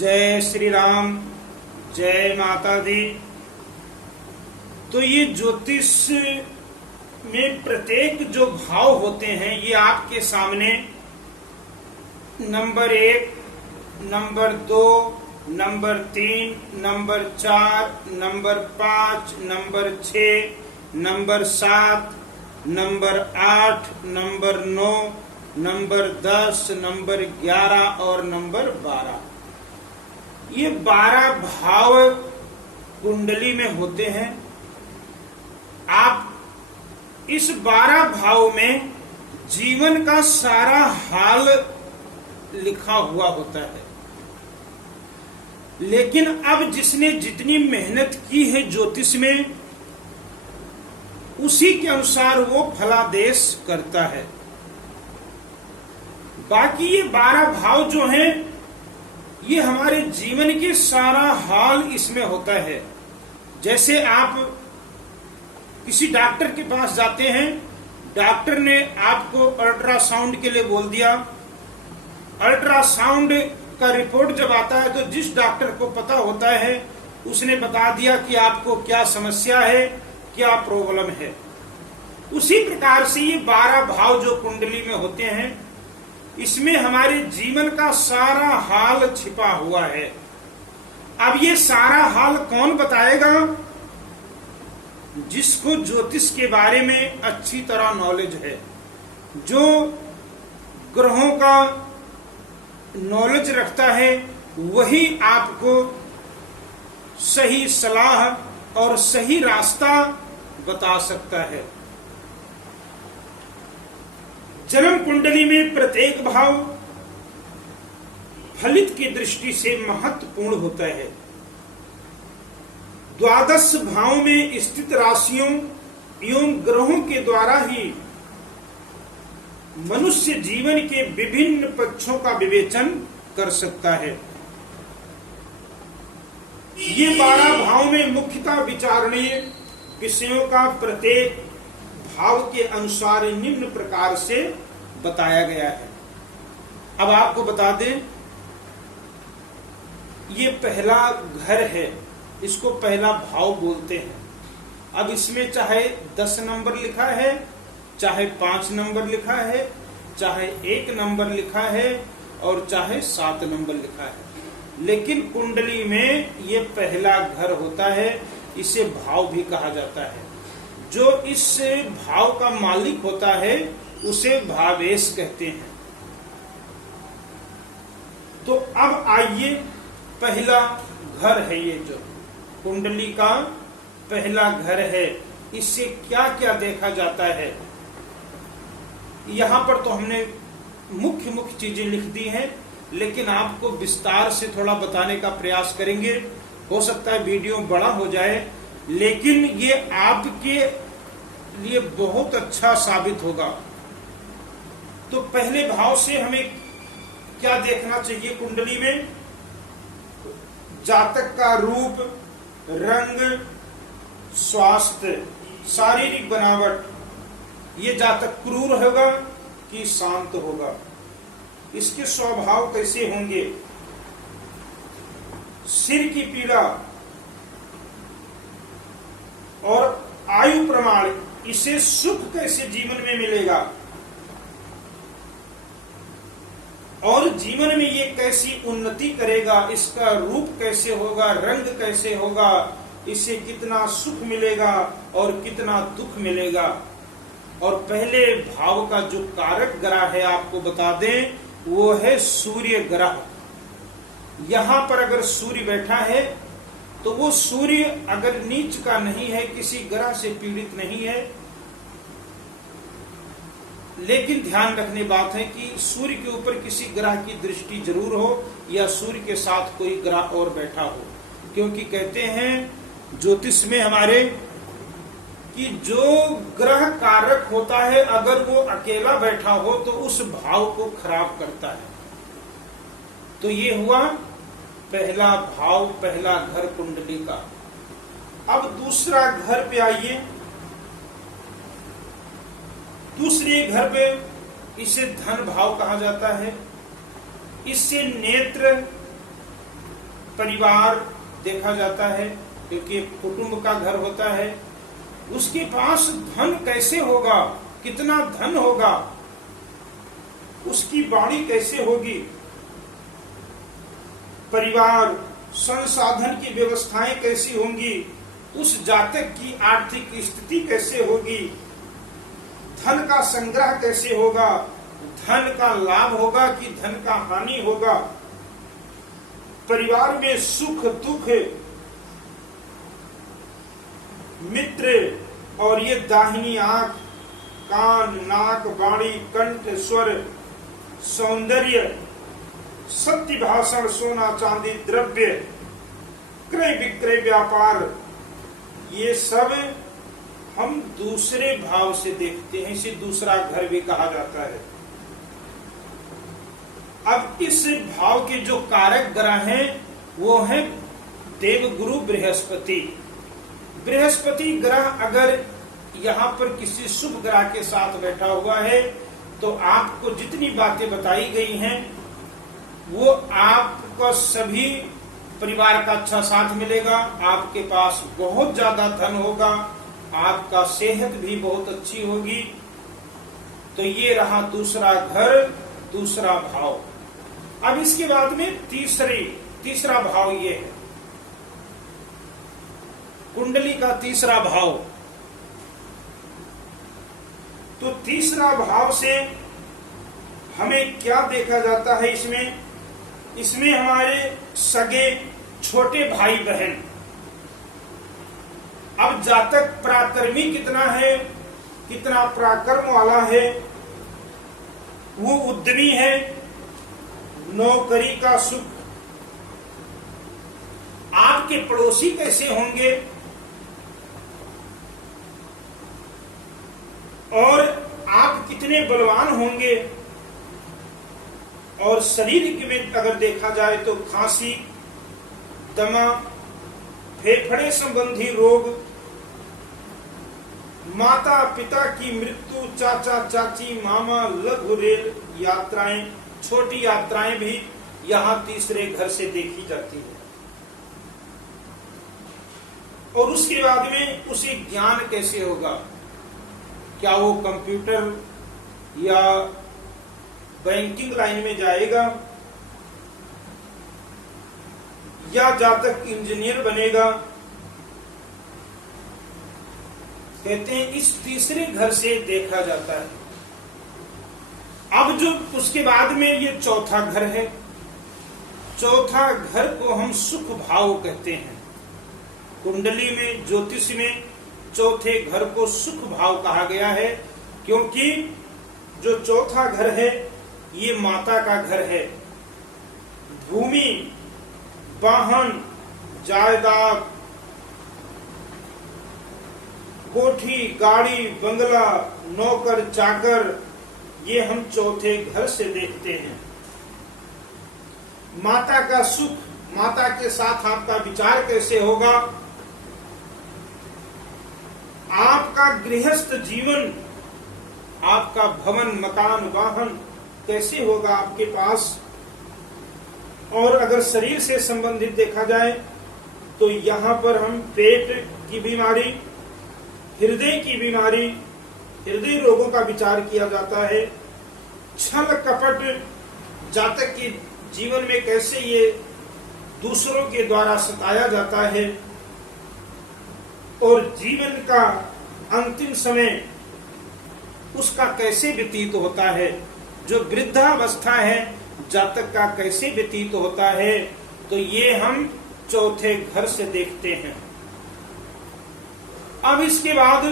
जय श्री राम, जय माता दी। तो ये ज्योतिष में प्रत्येक जो भाव होते हैं ये आपके सामने number 1, number 2, number 3, number 4, number 5, number 6, number 7, number 8, number 9, number 10, number 11 और नंबर 12, ये 12 भाव कुंडली में होते हैं। आप इस 12 भाव में जीवन का सारा हाल लिखा हुआ होता है, लेकिन अब जिसने जितनी मेहनत की है ज्योतिष में, उसी के अनुसार वो फलादेश करता है। बाकी ये 12 भाव जो हैं, ये हमारे जीवन के सारा हाल इसमें होता है। जैसे आप किसी डॉक्टर के पास जाते हैं, डॉक्टर ने आपको अल्ट्रासाउंड के लिए बोल दिया। अल्ट्रासाउंड का रिपोर्ट जब आता है तो जिस डॉक्टर को पता होता है उसने बता दिया कि आपको क्या समस्या है, क्या प्रॉब्लम है। उसी प्रकार से ये 12 भाव जो कुंडली में होते हैं, इसमें हमारे जीवन का सारा हाल छिपा हुआ है। अब ये सारा हाल कौन बताएगा? जिसको ज्योतिष के बारे में अच्छी तरह नॉलेज है, जो ग्रहों का नॉलेज रखता है, वही आपको सही सलाह और सही रास्ता बता सकता है। जन्म कुंडली में प्रत्येक भाव फलित की दृष्टि से महत्वपूर्ण होता है। 12 भाव में स्थित राशियों एवं ग्रहों के द्वारा ही मनुष्य जीवन के विभिन्न पक्षों का विवेचन कर सकता है। ये 12 भाव में मुख्यतः विचारणीय विषयों का प्रत्येक भाव के अनुसार निम्न प्रकार से बताया गया है। अब आपको बता दें, ये पहला घर है, इसको पहला भाव बोलते हैं। अब इसमें चाहे 10 नंबर लिखा है, चाहे 5 नंबर लिखा है, चाहे 1 नंबर लिखा है और चाहे 7 नंबर लिखा है, लेकिन कुंडली में ये पहला घर होता है। इसे भाव भी कहा जाता है। जो इस भाव का मालिक होता है उसे भावेश कहते हैं। तो अब आइए, पहला घर है ये जो कुंडली का पहला घर है, इससे क्या क्या देखा जाता है। यहां पर तो हमने मुख्य मुख्य चीजें लिख दी हैं, लेकिन आपको विस्तार से थोड़ा बताने का प्रयास करेंगे। हो सकता है वीडियो बड़ा हो जाए, लेकिन ये आपके लिए बहुत अच्छा साबित होगा। तो पहले भाव से हमें क्या देखना चाहिए कुंडली में? जातक का रूप, रंग, स्वास्थ्य, शारीरिक बनावट, ये जातक क्रूर होगा कि शांत होगा, इसके स्वभाव कैसे होंगे, सिर की पीड़ा और आयु प्रमाण, इसे सुख कैसे जीवन में मिलेगा और जीवन में ये कैसी उन्नति करेगा, इसका रूप कैसे होगा, रंग कैसे होगा, इसे कितना सुख मिलेगा और कितना दुख मिलेगा। और पहले भाव का जो कारक ग्रह है आपको बता दें, वो है सूर्य ग्रह। यहां पर अगर सूर्य बैठा है तो वो सूर्य अगर नीच का नहीं है, किसी ग्रह से पीड़ित नहीं है, लेकिन ध्यान रखने बात है कि सूर्य के ऊपर किसी ग्रह की दृष्टि जरूर हो या सूर्य के साथ कोई ग्रह और बैठा हो। क्योंकि कहते हैं ज्योतिष में हमारे कि जो ग्रह कारक होता है, अगर वो अकेला बैठा हो तो उस भाव को खराब करता है। तो ये हुआ पहला भाव, पहला घर कुंडली का। अब दूसरा घर पे आइए। दूसरे घर पे इसे धन भाव कहा जाता है। इससे नेत्र, परिवार देखा जाता है, क्योंकि एक कुटुंब का घर होता है। उसके पास धन कैसे होगा, कितना धन होगा, उसकी वाणी कैसे होगी, परिवार संसाधन की व्यवस्थाएं कैसी होंगी, उस जातक की आर्थिक स्थिति कैसे होगी, धन का संग्रह कैसे होगा, धन का लाभ होगा कि धन का हानि होगा, परिवार में सुख दुख, मित्र और ये दाहिनी आंख, कान, नाक, वाणी, कंठ, स्वर, सौंदर्य, सत्य भाषण, सोना चांदी, द्रव्य, क्रय विक्रय, व्यापार, ये सब हम दूसरे भाव से देखते हैं। इसे दूसरा घर भी कहा जाता है। अब इस भाव के जो कारक ग्रह हैं वो है देवगुरु बृहस्पति। बृहस्पति ग्रह अगर यहाँ पर किसी शुभ ग्रह के साथ बैठा हुआ है तो आपको जितनी बातें बताई गई हैं वो आपको सभी परिवार का अच्छा साथ मिलेगा, आपके पास बहुत ज्यादा धन होगा, आपका सेहत भी बहुत अच्छी होगी। तो ये रहा दूसरा घर, दूसरा भाव। अब इसके बाद में तीसरा भाव ये है, कुंडली का तीसरा भाव। तो तीसरा भाव से हमें क्या देखा जाता है? इसमें हमारे सगे छोटे भाई बहन। अब जातक पराक्रमी कितना है, कितना पराक्रम वाला है, वो उद्यमी है, नौकरी का सुख। आपके पड़ोसी कैसे होंगे और आप कितने बलवान होंगे। और शरीर में अगर देखा जाए तो खांसी, दमा, फेफड़े संबंधी रोग, माता पिता की मृत्यु, चाचा चाची, मामा, लघु रेल यात्राएं, छोटी यात्राएं भी यहाँ तीसरे घर से देखी जाती है। और उसके बाद में उसे ज्ञान कैसे होगा? क्या वो कंप्यूटर या बैंकिंग लाइन में जाएगा या जातक इंजीनियर बनेगा? कहते हैं इस तीसरे घर से देखा जाता है। अब जो उसके बाद में ये चौथा घर है, चौथा घर को हम सुख भाव कहते हैं। कुंडली में, ज्योतिष में चौथे घर को सुख भाव कहा गया है, क्योंकि जो चौथा घर है ये माता का घर है। भूमि, वाहन, जायदाद, कोठी, गाड़ी, बंगला, नौकर चाकर, ये हम चौथे घर से देखते हैं। माता का सुख, माता के साथ आपका विचार कैसे होगा, आपका गृहस्थ जीवन, आपका भवन, मकान, वाहन कैसे होगा आपके पास। और अगर शरीर से संबंधित देखा जाए तो यहाँ पर हम पेट की बीमारी, हृदय की बीमारी, हृदय रोगों का विचार किया जाता है। छल कपट, जातक के जीवन में कैसे ये दूसरों के द्वारा सताया जाता है और जीवन का अंतिम समय उसका कैसे व्यतीत होता है, जो वृद्धावस्था है जातक का कैसे व्यतीत होता है, तो ये हम चौथे घर से देखते हैं। अब इसके बाद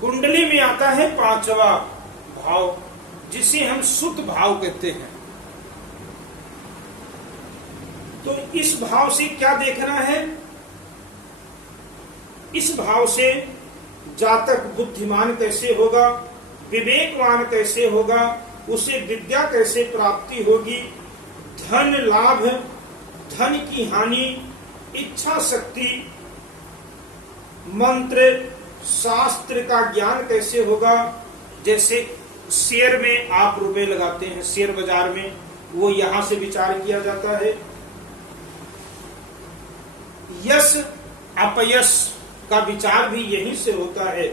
कुंडली में आता है पांचवा भाव, जिसे हम सुत भाव कहते हैं। तो इस भाव से क्या देखना है? इस भाव से जातक बुद्धिमान कैसे होगा, विवेकवान कैसे होगा, उसे विद्या कैसे प्राप्ति होगी, धन लाभ, धन की हानि, इच्छा शक्ति, मंत्र शास्त्र का ज्ञान कैसे होगा। जैसे शेयर में आप रुपए लगाते हैं, शेयर बाजार में, वो यहां से विचार किया जाता है। यश अपयश का विचार भी यहीं से होता है।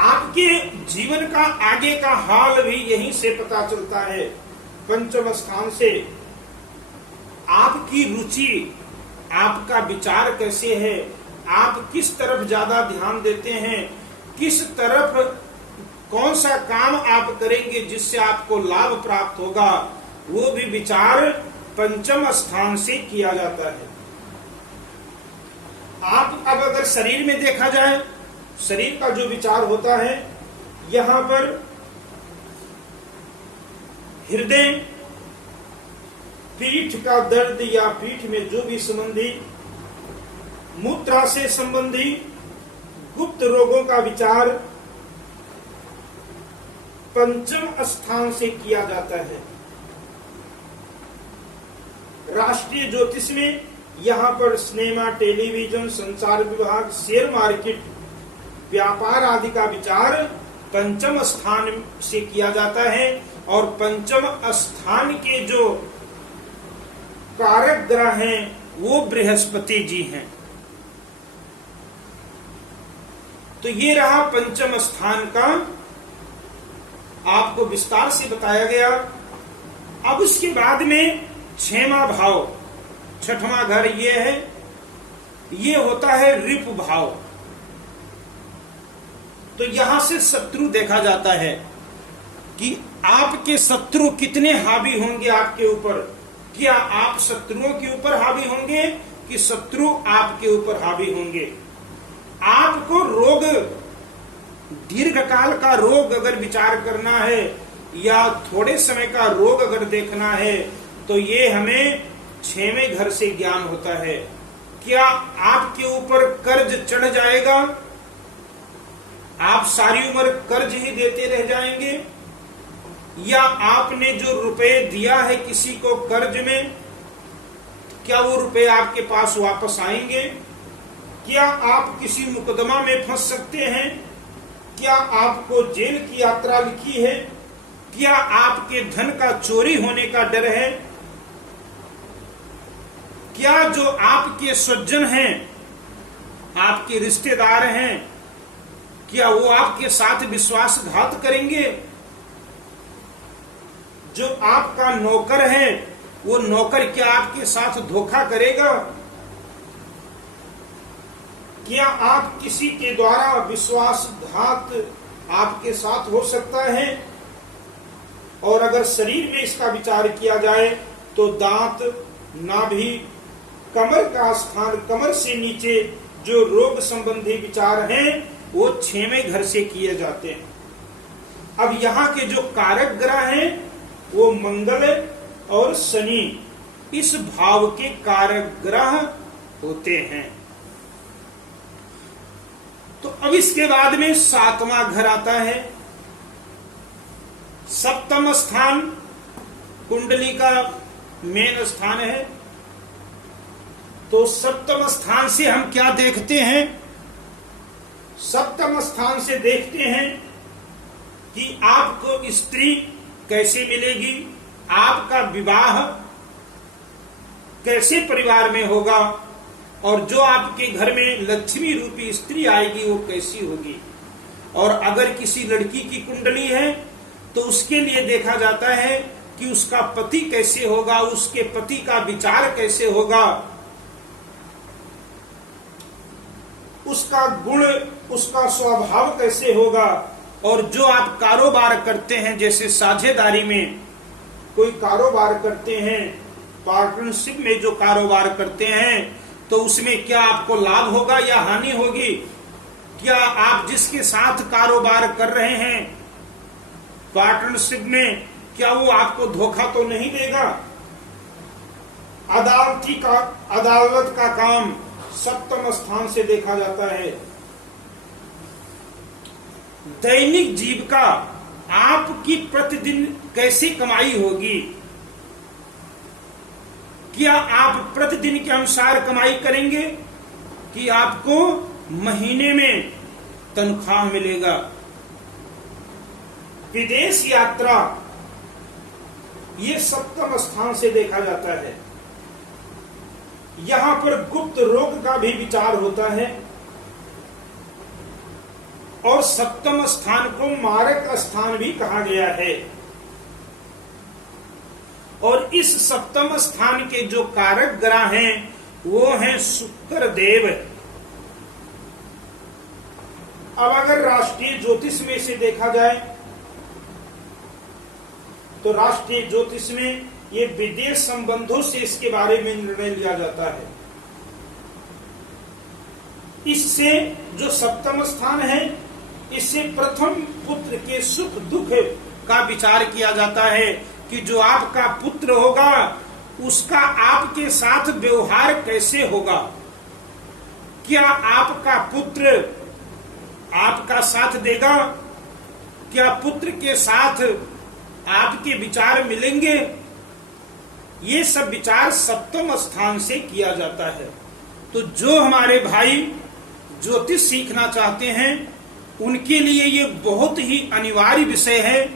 आपके जीवन का आगे का हाल भी यहीं से पता चलता है। पंचम स्थान से आपकी रुचि, आपका विचार कैसे है, आप किस तरफ ज्यादा ध्यान देते हैं, किस तरफ कौन सा काम आप करेंगे जिससे आपको लाभ प्राप्त होगा, वो भी विचार पंचम स्थान से किया जाता है। आप अब अगर शरीर में देखा जाए, शरीर का जो विचार होता है, यहां पर हृदय, पीठ का दर्द या पीठ में जो भी संबंधी, मूत्रा से संबंधी गुप्त रोगों का विचार पंचम स्थान से किया जाता है। राष्ट्रीय ज्योतिष में यहां पर सिनेमा, टेलीविजन, संचार विभाग, शेयर मार्केट, व्यापार आदि का विचार पंचम स्थान से किया जाता है। और पंचम स्थान के जो कारक ग्रह हैं वो बृहस्पति जी हैं। तो ये रहा पंचम स्थान का आपको विस्तार से बताया गया। अब उसके बाद में छठवां भाव, छठवां घर ये है, ये होता है रिप भाव। तो यहां से शत्रु देखा जाता है कि आपके शत्रु कितने हावी होंगे आपके ऊपर। क्या आप शत्रुओं के ऊपर हावी होंगे कि शत्रु आपके ऊपर हावी होंगे। आपको रोग, दीर्घकाल का रोग अगर विचार करना है या थोड़े समय का रोग अगर देखना है तो ये हमें छठवें घर से ज्ञान होता है। क्या आपके ऊपर कर्ज चढ़ जाएगा, आप सारी उम्र कर्ज ही देते रह जाएंगे, या आपने जो रुपए दिया है किसी को कर्ज में, क्या वो रुपए आपके पास वापस आएंगे। क्या आप किसी मुकदमा में फंस सकते हैं, क्या आपको जेल की यात्रा लिखी है, क्या आपके धन का चोरी होने का डर है, क्या जो आपके स्वजन हैं, आपके रिश्तेदार हैं, क्या वो आपके साथ विश्वासघात करेंगे। जो आपका नौकर है वो नौकर क्या आपके साथ धोखा करेगा। क्या आप किसी के द्वारा विश्वासघात आपके साथ हो सकता है। और अगर शरीर में इसका विचार किया जाए तो दांत, नाभि, कमर का स्थान, कमर से नीचे जो रोग संबंधी विचार हैं वो छठवें घर से किए जाते हैं। अब यहाँ के जो कारक ग्रह हैं वो मंगल और शनि इस भाव के कारक ग्रह होते हैं। तो अब इसके बाद में सातवां घर आता है। सप्तम स्थान कुंडली का मेन स्थान है। तो सप्तम स्थान से हम क्या देखते हैं, सप्तम स्थान से देखते हैं कि आपको स्त्री कैसे मिलेगी, आपका विवाह कैसे परिवार में होगा, और जो आपके घर में लक्ष्मी रूपी स्त्री आएगी वो कैसी होगी। और अगर किसी लड़की की कुंडली है तो उसके लिए देखा जाता है कि उसका पति कैसे होगा, उसके पति का विचार कैसे होगा, उसका गुण, उसका स्वभाव कैसे होगा। और जो आप कारोबार करते हैं, जैसे साझेदारी में कोई कारोबार करते हैं, पार्टनरशिप में जो कारोबार करते हैं, तो उसमें क्या आपको लाभ होगा या हानि होगी। क्या आप जिसके साथ कारोबार कर रहे हैं पार्टनरशिप में, क्या वो आपको धोखा तो नहीं देगा। अदालत का काम सप्तम स्थान से देखा जाता है। दैनिक जीविका, आपकी प्रतिदिन कैसी कमाई होगी। क्या आप प्रतिदिन के अनुसार कमाई करेंगे कि आपको महीने में तनख्वाह मिलेगा। विदेश यात्रा ये सप्तम स्थान से देखा जाता है। यहां पर गुप्त रोग का भी विचार होता है, और सप्तम स्थान को मारक स्थान भी कहा गया है। और इस सप्तम स्थान के जो कारक ग्रह हैं वो हैं शुक्र देव। अब अगर राष्ट्रीय ज्योतिष में से देखा जाए तो राष्ट्रीय ज्योतिष में ये विदेश संबंधों से इसके बारे में निर्णय लिया जाता है। इससे जो सप्तम स्थान है, इससे प्रथम पुत्र के सुख दुख का विचार किया जाता है कि जो आपका पुत्र होगा उसका आपके साथ व्यवहार कैसे होगा। क्या आपका पुत्र आपका साथ देगा? क्या पुत्र के साथ आपके विचार मिलेंगे? ये सब विचार सप्तम स्थान से किया जाता है। तो जो हमारे भाई ज्योतिष सीखना चाहते हैं उनके लिए ये बहुत ही अनिवार्य विषय है।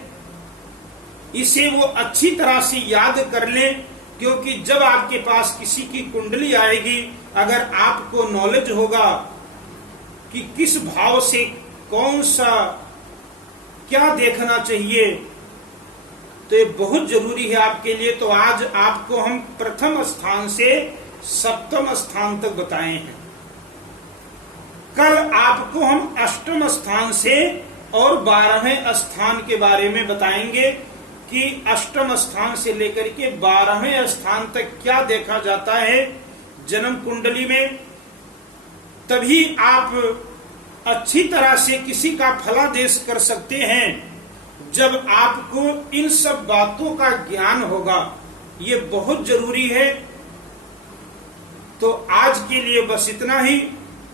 इसे वो अच्छी तरह से याद कर लें, क्योंकि जब आपके पास किसी की कुंडली आएगी, अगर आपको नॉलेज होगा कि किस भाव से कौन सा क्या देखना चाहिए, तो ये बहुत जरूरी है आपके लिए। तो आज आपको हम प्रथम स्थान से सप्तम स्थान तक बताए हैं। कल आपको हम अष्टम स्थान से और 12वें स्थान के बारे में बताएंगे कि अष्टम स्थान से लेकर के 12वें स्थान तक क्या देखा जाता है जन्म कुंडली में। तभी आप अच्छी तरह से किसी का फलादेश कर सकते हैं जब आपको इन सब बातों का ज्ञान होगा। ये बहुत जरूरी है। तो आज के लिए बस इतना ही।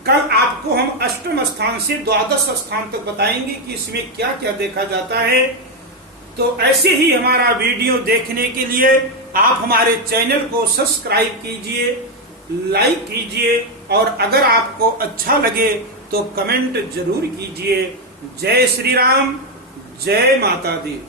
कल आपको हम अष्टम स्थान से द्वादश स्थान तक बताएंगे कि इसमें क्या क्या देखा जाता है। तो ऐसे ही हमारा वीडियो देखने के लिए आप हमारे चैनल को सब्सक्राइब कीजिए, लाइक कीजिए, और अगर आपको अच्छा लगे तो कमेंट जरूर कीजिए। जय श्री राम, जय माता दी।